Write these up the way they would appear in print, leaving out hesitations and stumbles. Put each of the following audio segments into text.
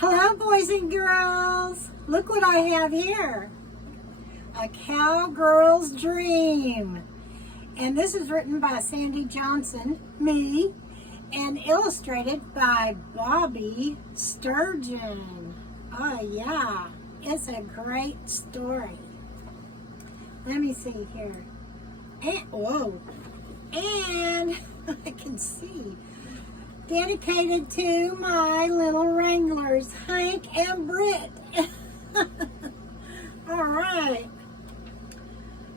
Hello, boys and girls. Look what I have here. A Cowgirls Dream. And this is written by Sandy Johnson, me, and illustrated by Bobby Sturgeon. Oh, yeah. It's a great story. Let me see here. And I can see. Dedicated to my little Wranglers, Hank and Britt. All right.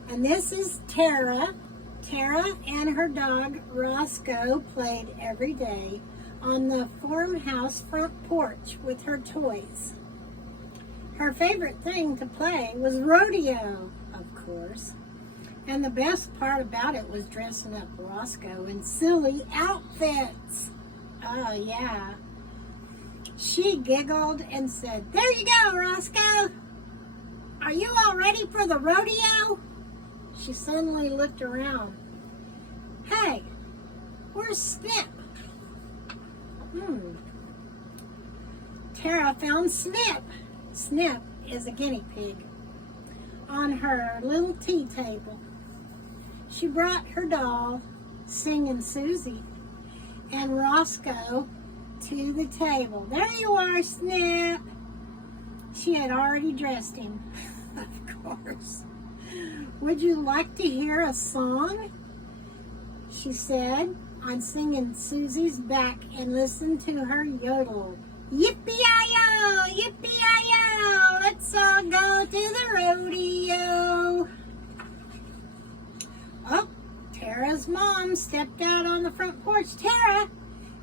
And this is Tara. Tara and her dog Roscoe played every day on the farmhouse front porch with her toys. Her favorite thing to play was rodeo, of course. And the best part about it was dressing up Roscoe in silly outfits. Oh, yeah. She giggled and said, "There you go, Roscoe. Are you all ready for the rodeo?" She suddenly looked around. Hey, where's Snip? Tara found Snip. Snip is a guinea pig on her little tea table. She brought her doll, Singing Susie, and Roscoe to the table. There you are, Snip. She had already dressed him, of course. Would you like to hear a song? She said on Singing Susie's back and listened to her yodel. Yippee-yi-yo, yippee-yi-yo, let's all go to the rodeo. Oh, Tara's mom stepped out on the front porch. Tara,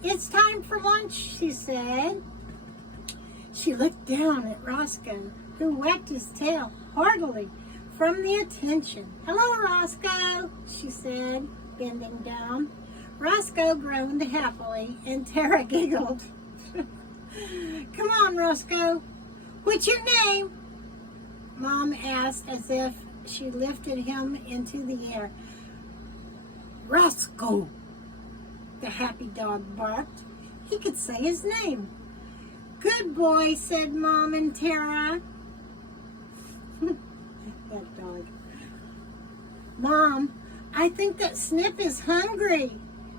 it's time for lunch, she said. She looked down at Roscoe, who wagged his tail heartily from the attention. Hello, Roscoe, she said, bending down. Roscoe groaned happily, and Tara giggled. Come on, Roscoe. What's your name? Mom asked as if she lifted him into the air. Roscoe, the happy dog barked. He could say his name. Good boy, said Mom and Tara. That dog. Mom, I think that Snip is hungry.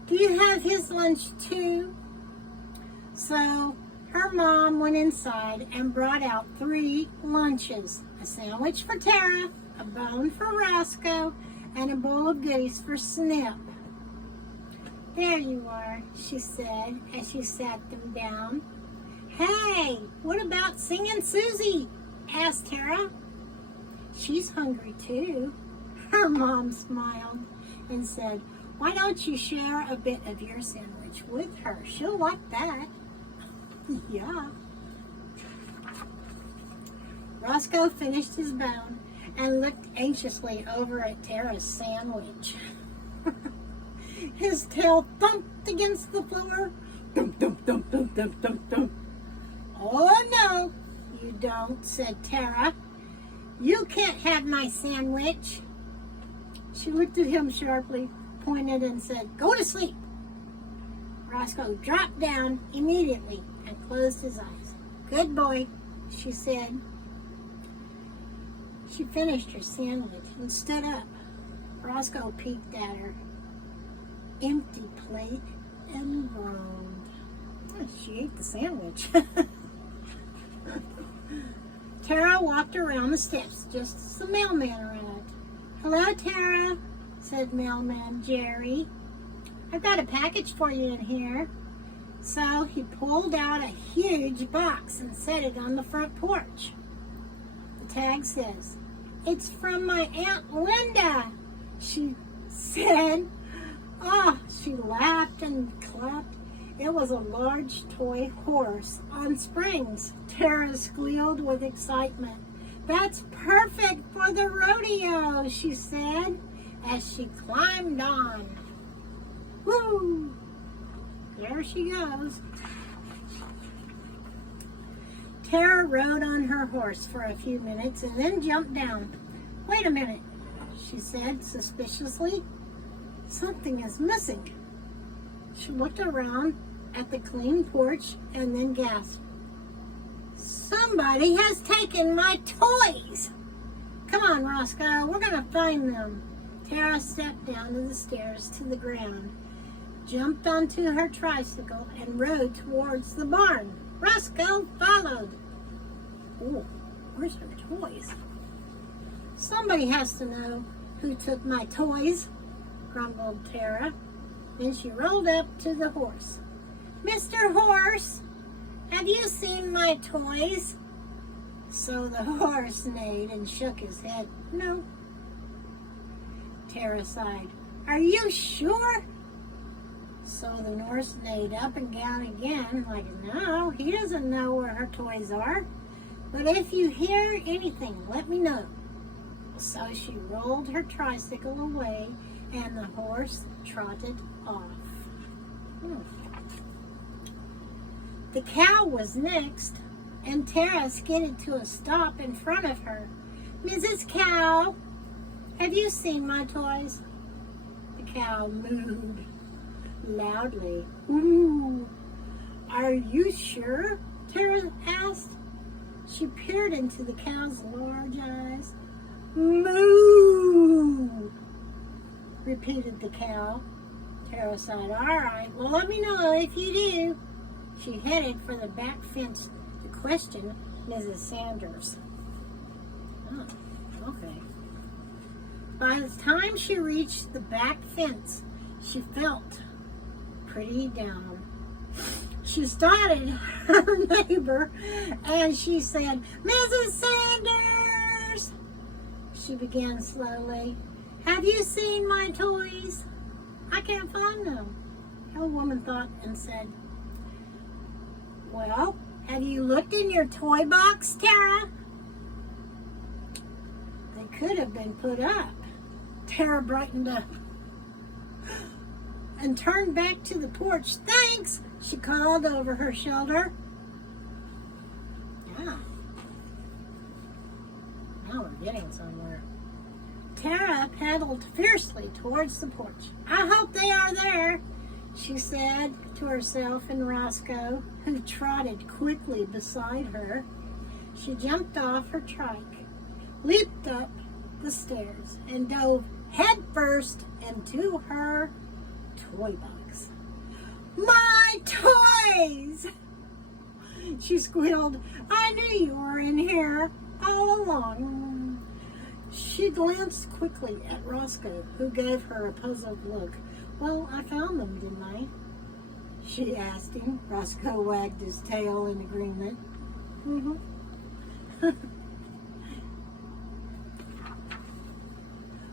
Do you have his lunch too? So her mom went inside and brought out 3 lunches. A sandwich for Tara, a bone for Roscoe, and a bowl of goodies for Snip. There you are, she said as she sat them down. Hey, what about Singing Susie? Asked Tara. She's hungry too. Her mom smiled and said, why don't you share a bit of your sandwich with her? She'll like that. Yeah. Roscoe finished his bone and looked anxiously over at Tara's sandwich. His tail thumped against the floor. Thump, thump, thump, thump, thump, thump, thump. Oh, no, you don't, said Tara. You can't have my sandwich. She looked at him sharply, pointed, and said, go to sleep. Roscoe dropped down immediately and closed his eyes. Good boy, she said. She finished her sandwich and stood up. Roscoe peeked at her empty plate and groaned. Oh, she ate the sandwich. Tara walked around the steps just as the mailman arrived. Hello, Tara, said mailman Jerry. I've got a package for you in here. So he pulled out a huge box and set it on the front porch. The tag says, it's from my Aunt Linda, she said. Oh, she laughed and clapped. It was a large toy horse on springs. Tara squealed with excitement. That's perfect for the rodeo, she said as she climbed on. Woo! There she goes. Tara rode on her horse for a few minutes and then jumped down. Wait a minute, she said suspiciously. Something is missing. She looked around at the clean porch and then gasped. Somebody has taken my toys. Come on, Roscoe, we're going to find them. Tara stepped down to the stairs to the ground, jumped onto her tricycle, and rode towards the barn. Roscoe followed. Oh, where's her toys? Somebody has to know who took my toys, grumbled Tara. Then she rolled up to the horse. Mr. Horse, have you seen my toys? So the horse neighed and shook his head. No. Tara sighed. Are you sure? So the horse neighed up and down again, like, no, he doesn't know where her toys are. But if you hear anything, let me know. So she rolled her tricycle away, and the horse trotted off. The cow was next, and Tara skidded to a stop in front of her. Mrs. Cow, have you seen my toys? The cow mooed loudly. Ooh, are you sure? Tara asked. She peered into the cow's large eyes. Moo, repeated the cow. Tara sighed. All right, well, let me know if you do. She headed for the back fence to question Mrs. Sanders. Oh, okay. By the time she reached the back fence, she felt pretty down. She started her neighbor and she said, Mrs. Sanders! She began slowly. Have you seen my toys? I can't find them. The old woman thought and said, well, have you looked in your toy box, Tara? They could have been put up. Tara brightened up and turned back to the porch. Thanks, she called over her shoulder. Yeah. Now we're getting somewhere. Tara paddled fiercely towards the porch. I hope they are there, she said to herself and Roscoe, who trotted quickly beside her. She jumped off her trike, leaped up the stairs, and dove headfirst into her toy box. My toys! She squealed. I knew you were in here all along. She glanced quickly at Roscoe, who gave her a puzzled look. Well, I found them, didn't I? She asked him. Roscoe wagged his tail in agreement.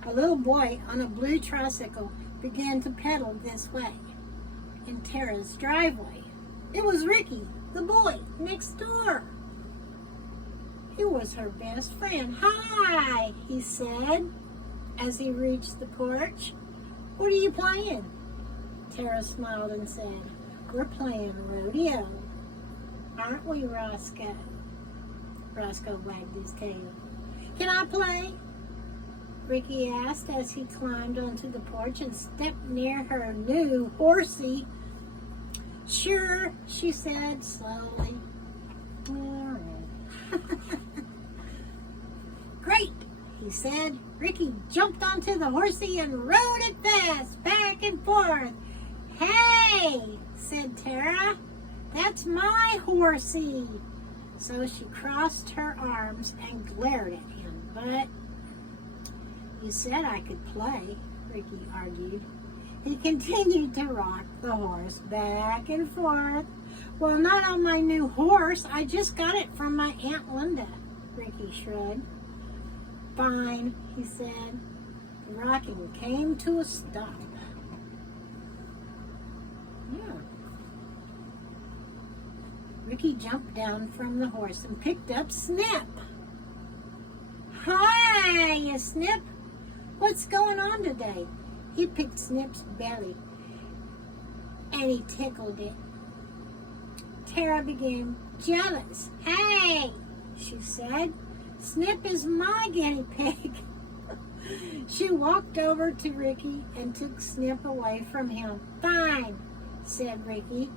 A little boy on a blue tricycle began to pedal this way in Tara's driveway. It was Ricky, the boy next door. He was her best friend. Hi, he said as he reached the porch. What are you playing? Tara smiled and said, we're playing rodeo. Aren't we, Roscoe? Roscoe wagged his tail. Can I play? Ricky asked as he climbed onto the porch and stepped near her new horsey. Sure, she said slowly. All right. Great, he said. Ricky jumped onto the horsey and rode it fast, back and forth. Hey, said Tara, that's my horsey. So she crossed her arms and glared at him. But you said I could play, Ricky argued. He continued to rock the horse back and forth. Well, not on my new horse. I just got it from my Aunt Linda, Ricky shrugged. Fine, he said. The rocking came to a stop. Yeah. Ricky jumped down from the horse and picked up Snip. Hi, Snip. What's going on today? He picked Snip's belly and he tickled it. Tara became jealous. Hey, she said, Snip is my guinea pig. She walked over to Ricky and took Snip away from him. Fine, said Ricky,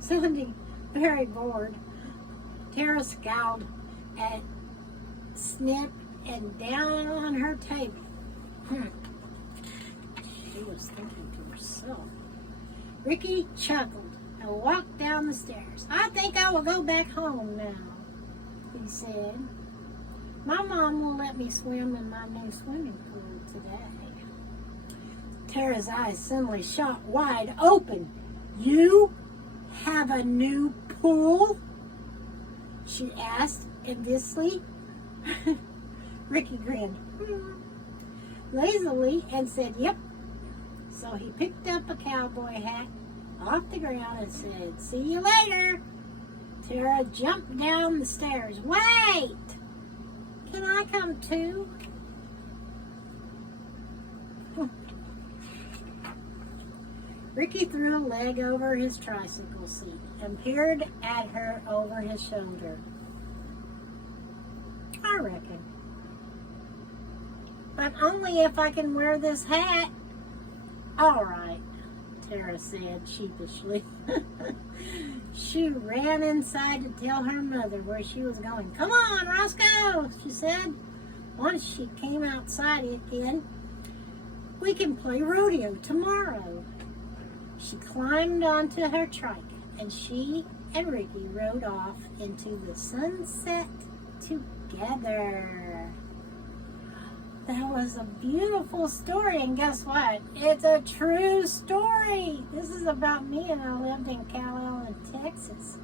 sounding very bored. Tara scowled at Snip and down on her table. She was thinking to herself. Ricky chuckled and walked down the stairs. I think I will go back home now, he said. My mom will let me swim in my new swimming pool today. Tara's eyes suddenly shot wide open. You have a new pool? She asked enviously. Ricky grinned lazily and said, yep. So he picked up a cowboy hat off the ground and said, see you later. Tara jumped down the stairs. Wait! Can I come too? Ricky threw a leg over his tricycle seat and peered at her over his shoulder. I reckon. But only if I can wear this hat. All right, Tara said sheepishly. She ran inside to tell her mother where she was going. Come on, Roscoe, she said. Once she came outside again, we can play rodeo tomorrow. She climbed onto her trike, and she and Ricky rode off into the sunset together. That was a beautiful story, and guess what? It's a true story. This is about me, and I lived in Cowgirls, Texas.